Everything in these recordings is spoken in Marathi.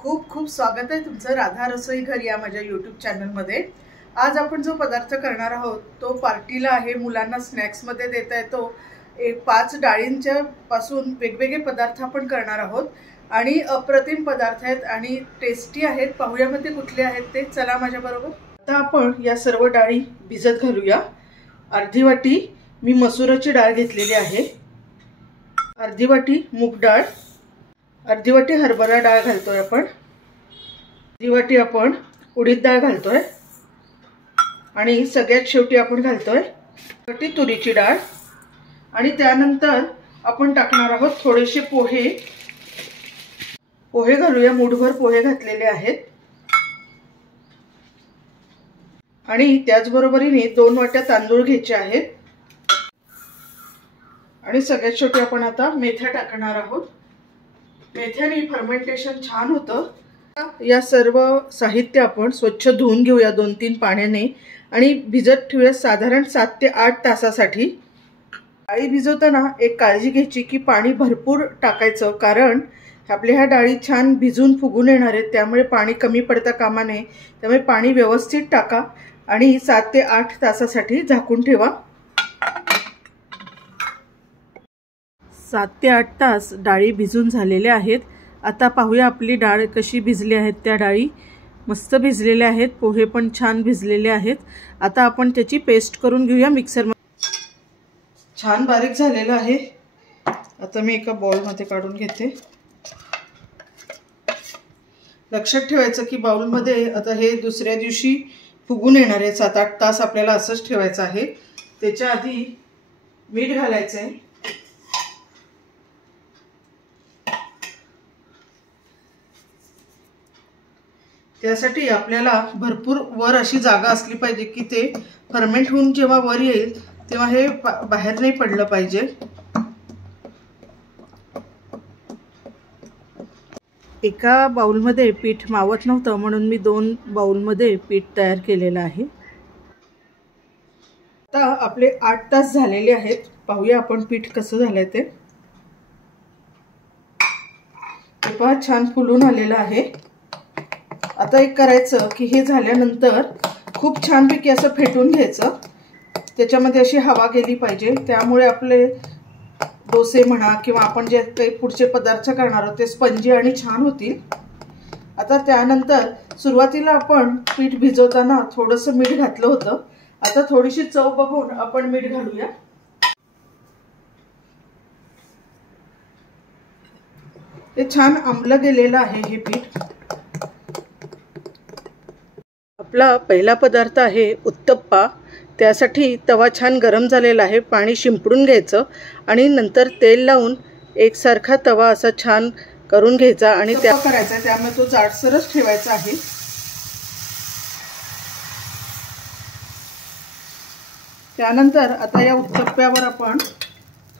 खूप खूप स्वागत आहे तुमचं राधा रसोई घर या माझ्या यूट्यूब चॅनलमध्ये। आज आपण जो पदार्थ करणार आहोत तो पार्टीला आहे, मुलांना स्नॅक्समध्ये देता येतो। एक 5 डाळींच्या पासून वेगवेगळे पदार्थ आपण करणार आहोत आणि अप्रतिम पदार्थ आहेत आणि टेस्टी आहेत। पाहूया मध्ये कुठले आहेत ते, चला माझ्या बरोबर। आता आपण या सर्व डाळी भिजत घालूया। अर्धी वाटी मी मसुराची डाळ घेतलेली आहे, अर्धी वाटी मूग डाळ, अर्धी वाटी हरभरा डाळ घालतोय आपण, अर्धी वाटी आपण उडीद डाळ घालतोय आणि सगळ्यात शेवटी आपण घालतोय वाटी तुरीची डाळ। आणि त्यानंतर आपण टाकणार आहोत थोडेसे पोहे। पोहे घालूया, मूठभर पोहे घातलेले आहेत आणि त्याचबरोबरीने 2 वाट्या तांदूळ घ्यायचे आहेत आणि सगळ्यात शेवटी आपण आता मेथ्या टाकणार आहोत। मेथ्याने फर्मेंटेशन छान होतं। या सर्व साहित्य आपण स्वच्छ धुवून घेऊया 2-3 पाण्याने आणि भिजत ठेवूया साधारण 7 ते 8 तासासाठी। डाळी भिजवताना एक काळजी घ्यायची की पाणी भरपूर टाकायचं, कारण आपल्या ह्या डाळी छान भिजून फुगून येणार आहेत, त्यामुळे पाणी कमी पडता कामा नये। त्यामुळे पाणी व्यवस्थित टाका आणि 7 ते 8 तासासाठी झाकून ठेवा। 7 ते 8 तास डाळी भिजून झालेल्या आहेत। आता पाहूया आपली डाळ कशी भिजली आहेत। त्या डाळी मस्त भिजलेल्या आहेत, पोहे पण छान भिजलेले आहेत। आता आपण त्याची पेस्ट करून घेऊया मिक्सरमध्ये। छान बारीक झालेलं आहे। आता मी एका बाउलमध्ये काढून घेते। लक्षात ठेवायचं की बाउलमध्ये आता हे दुसऱ्या दिवशी फुगून येणार आहे। 7-8 तास आपल्याला असंच ठेवायचं आहे। त्याच्या आधी मीठ घालायचं आहे। त्यासाठी आपल्याला भरपूर वर अशी जागा असली पाहिजे की ते फर्मेंट होऊन जेव्हा वर येईल तेव्हा हे बाहेर नाही पडलं पाहिजे। एका बाउलमध्ये पीठ मावत नव्हतं म्हणून मी 2 बाउलमध्ये पीठ तयार केलेलं आहे। आता आपले 8 तास झालेले आहेत। पाहूया आपण पीठ कसं झालंय ते। पहा छान फुलून आलेलं आहे। आता एक करायचं की हे झाल्यानंतर खूप छानपैकी असं फेटून घ्यायचं, त्याच्यामध्ये अशी हवा गेली पाहिजे। त्यामुळे आपले डोसे म्हणा किंवा आपण जे काही पुढचे पदार्थ करणार आहोत ते स्पंजी आणि छान होतील। आता त्यानंतर सुरुवातीला आपण पीठ भिजवताना थोडंसं मीठ घातलं होतं। आता थोडीशी चव बघून आपण मीठ घालूया। ते छान आंबलं गेलेलं आहे हे पीठ। आपला पहिला पदार्थ आहे उत्तप्पा। त्यासाठी तवा छान गरम झालेला आहे, पाणी शिंपडून घ्यायचं आणि नंतर तेल लावून एकसारखा तवा असा छान करून घ्यायचा आणि त्या करायचा, त्यामुळे तो जाडसरच ठेवायचा आहे। त्यानंतर आता या उत्तप्प्यावर आपण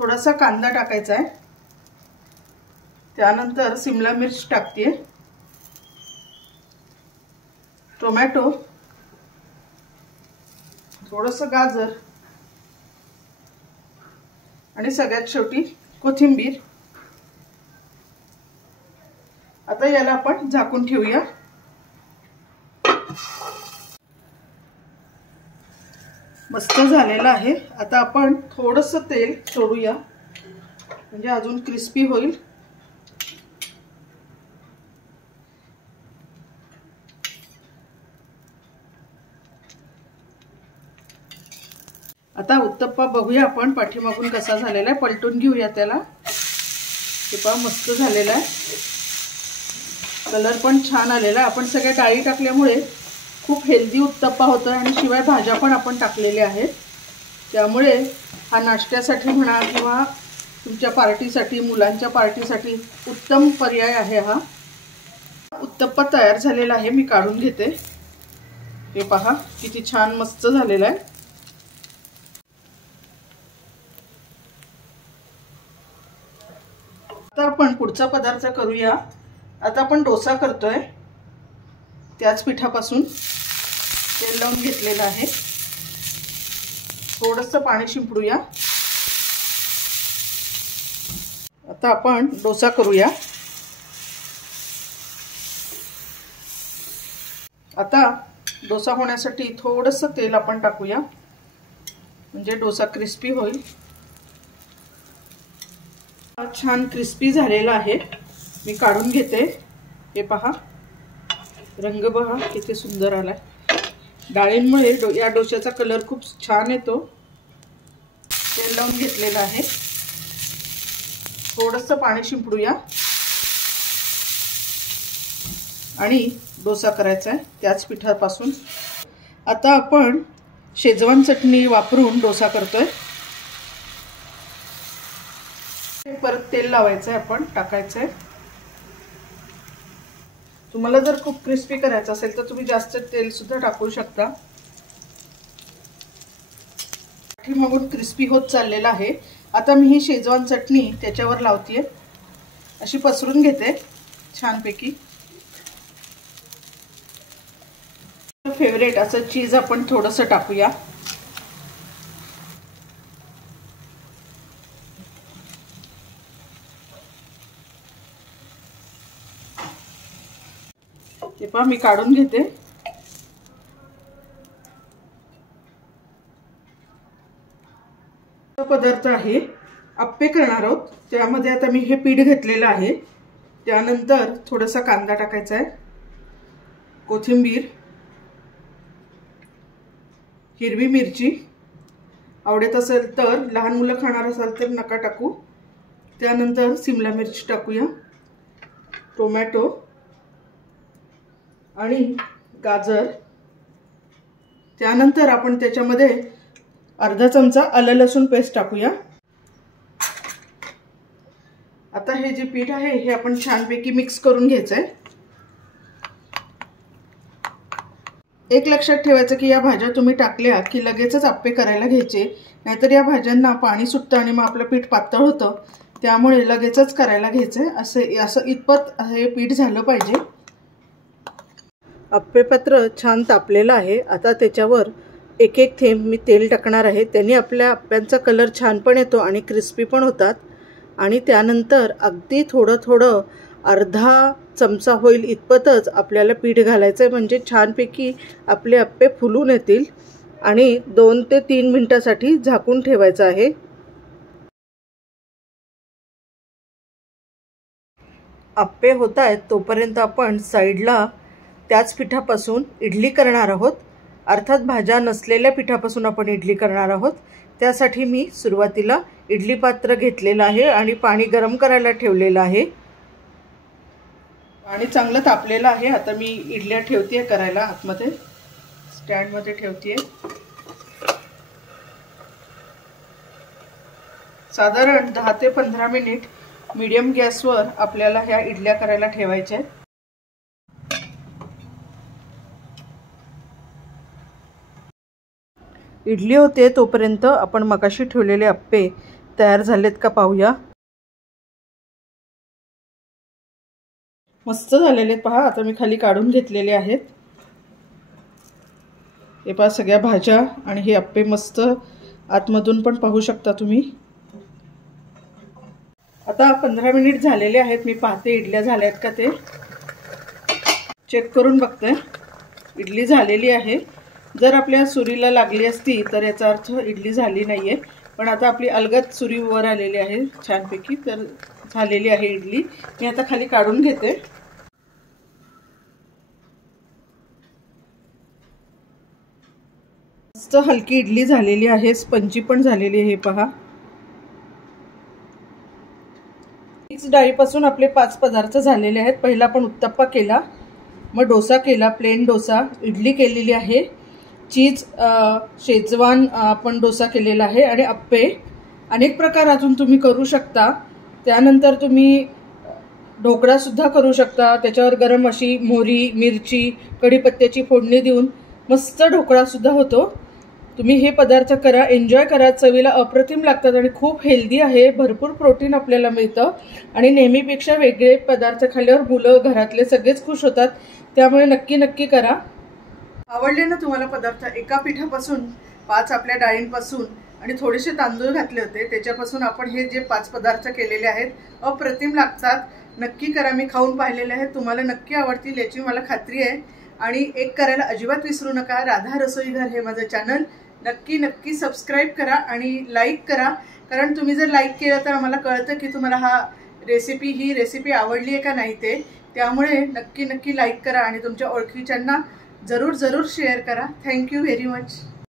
थोडासा कांदा टाकायचा आहे, त्यानंतर शिमला मिर्च टाकते, टोमॅटो, थोडंसं गाजर आणि सगळ्यात शेवटी कोथिंबीर। आता याला आपण झाकून ठेवूया। मस्त झालेलं आहे। आता आपण थोडंसं तेल सोडूया म्हणजे अजून क्रिस्पी होईल। आता उत्तप्पा बघूया आपण पाठीमागून कसा झालेला आहे, पलटून घेऊया त्याला। हे पहा मस्त झालेला आहे, कलर पण छान आलेला आहे। आपण सगळ्या डाळी टाकल्यामुळे खूप हेल्दी उत्तप्पा होतोय आणि शिवाय भाज्या पण आपण टाकलेल्या आहेत, त्यामुळे हा नाश्त्यासाठी म्हणा किंवा तुमच्या पार्टीसाठी, मुलांच्या पार्टीसाठी उत्तम पर्याय आहे। हा उत्तप्पा तयार झालेला आहे, मी काढून घेते। हे पहा किती छान मस्त झालेला आहे। आता आपण पुढचा पदार्थ करूया। आता आपण डोसा करतोय, त्याच पिठापासून तेल लावून घेतलेलं आहे, थोडंसं पाणी शिंपडूया। आता आपण डोसा करूया। आता डोसा होण्यासाठी थोडंसं तेल आपण टाकूया, म्हणजे डोसा क्रिस्पी होईल. छान क्रिस्पी झालेला आहे. मी काढून घेते. हे पहा, रंग पहा किती सुंदर आलाय. डाळींमुळे या डोश्याचा कलर खूप छान येतो. तेल लावून घेतलेलं आहे. थोडंसं पाणी शिंपडूया आणि डोसा करायचा आहे त्याच पिठापासून. आता आपण शेजवान चटणी वापरून डोसा करतोय. परत तेल लावायचं आहे, आपण टाकायचं आहे. तुम्हाला जर खूप क्रिस्पी करायचं असेल तर तुम्ही जास्त तेल सुद्धा टाकू शकता. पाठीमागून क्रिस्पी होत चाललेला आहे. आता मी ही शेजवान चटणी त्याच्यावर लावतेय, अशी पसरून घेते छानपैकी. फेवरेट असं चीज आपण थोडंसं टाकूया. हे पहा, मी काढून घेते. पदार्थ आहे, अप्पे करणार आहोत. त्यामध्ये आता मी हे पीठ घेतलेलं आहे. त्यानंतर थोडासा कांदा टाकायचा आहे, कोथिंबीर, हिरवी मिरची, आवडत असेल तर, लहान मुलं खाणार असाल तर नका टाकू. त्यानंतर शिमला मिरची टाकूया, टोमॅटो आणि गाजर. त्यानंतर आपण त्याच्यामध्ये अर्धा चमचा आलं लसूण पेस्ट टाकूया. आता हे जे पीठ आहे हे आपण छानपैकी मिक्स करून घ्यायचंय. एक लक्षात ठेवायचं की या भाज्या तुम्ही टाकल्या की लगेचच अप्पे करायला घ्यायचे, नाहीतर या भाज्यांना पाणी सुटतं आणि मग आपलं पीठ पातळ होतं. त्यामुळे लगेचच करायला घ्यायचंय. असं इतपत हे पीठ झालं पाहिजे. अप्पे पात्र छान तापलेलं आहे. आता त्याच्यावर एक एक थेंब मी तेल टाकणार आहे. त्यांनी आपल्या अप्प्यांचा कलर छान पण येतो आणि क्रिस्पी पण होतात. आणि त्यानंतर अगदी थोडं थोडं अर्धा चमचा होईल इतपतच आपल्याला पीठ घालायचं आहे, म्हणजे छानपैकी आपले अप्पे फुलून येतील. आणि 2 ते 3 मिनिटासाठी झाकून ठेवायचं आहे. अप्पे होत आहेत तोपर्यंत आपण साईडला त्याच पिठापासून इडली करणार आहोत. अर्थात भाज्या नसलेल्या पिठापासून आपण इडली करणार आहोत. त्यासाठी मी सुरुवातीला इडली पात्र घेतलेलं आहे आणि पाणी गरम करायला ठेवलेलं आहे. पाणी चांगलं तापलेलं आहे. आता मी इडल्या ठेवतेय करायला आतमध्ये, स्टँडमध्ये ठेवतेय. साधारण 10 ते 15 मिनिट मीडियम गॅसवर आपल्याला ह्या इडल्या करायला ठेवायच्या आहेत. इडली होते तोपर्यंत आपण मगाशी ठेवलेले अप्पे तयार झालेत का पाहूया. मस्त झालेले पहा. आता मी खाली काढून घेतलेले आहेत. हे पहा, सगळ्या भाज्या आणि हे अप्पे मस्त आतमधून पण पाहू शकता तुम्ही. आता 15 मिनिट झालेले आहेत. मी पाहते इडल्या झाल्यात का ते, चेक करून बघते. इडली झालेली आहे. जर आपल्या सुरीला लागली असती तर याचा अर्थ इडली झाली नाहीये. पण आता आपली अलगद सुरी वर आलेली आहे छानपैकी, तर झालेली आहे इडली. मी आता खाली काढून घेते. मस्त हलकी इडली झालेली आहे, स्पंजी पण झालेली आहे. हे पहा, मिक्स डाळीपासून आपले 5 पदार्थ झालेले आहेत. पहिला आपण उत्तप्पा केला, मग डोसा केला, प्लेन डोसा, इडली केलेली आहे, चीज शेजवान आपण डोसा केलेला आहे आणि अप्पे. अनेक प्रकार अजून तुम्ही करू शकता. त्यानंतर तुम्ही ढोकळा सुद्धा करू शकता. त्याच्यावर गरम अशी मोहरी, मिरची, कढीपत्त्याची फोडणी देऊन मस्त ढोकळा सुद्धा होतो. तुम्ही हे पदार्थ करा, एन्जॉय करा. चवीला अप्रतिम लागतात आणि खूप हेल्दी आहे. भरपूर प्रोटीन आपल्याला मिळतं आणि नेहमीपेक्षा वेगळे पदार्थ खाल्ल्यावर मुलं घरातले सगळेच खुश होतात. त्यामुळे नक्की नक्की करा. आवडले ना तुम्हाला पदार्थ? एका पिठापासून 5 आपल्या डाळींपासून आणि थोडेसे तांदूळ घातले होते, त्याच्यापासून आपण हे जे 5 पदार्थ केलेले आहेत, अप्रतिम लागतात. नक्की करा. मी खाऊन पाहिलेले आहेत, तुम्हाला नक्की आवडतील याची मला खात्री आहे. आणि एक करायला अजिबात विसरू नका, राधा रसोई घर हे माझं चॅनल नक्की नक्की सबस्क्राईब करा आणि लाईक करा, कारण तुम्ही जर लाईक केलं तर आम्हाला कळतं की तुम्हाला ही रेसिपी आवडली आहे का नाही ते. त्यामुळे नक्की नक्की लाईक करा आणि तुमच्या ओळखीच्यांना जरूर शेअर करा. Thank you very much.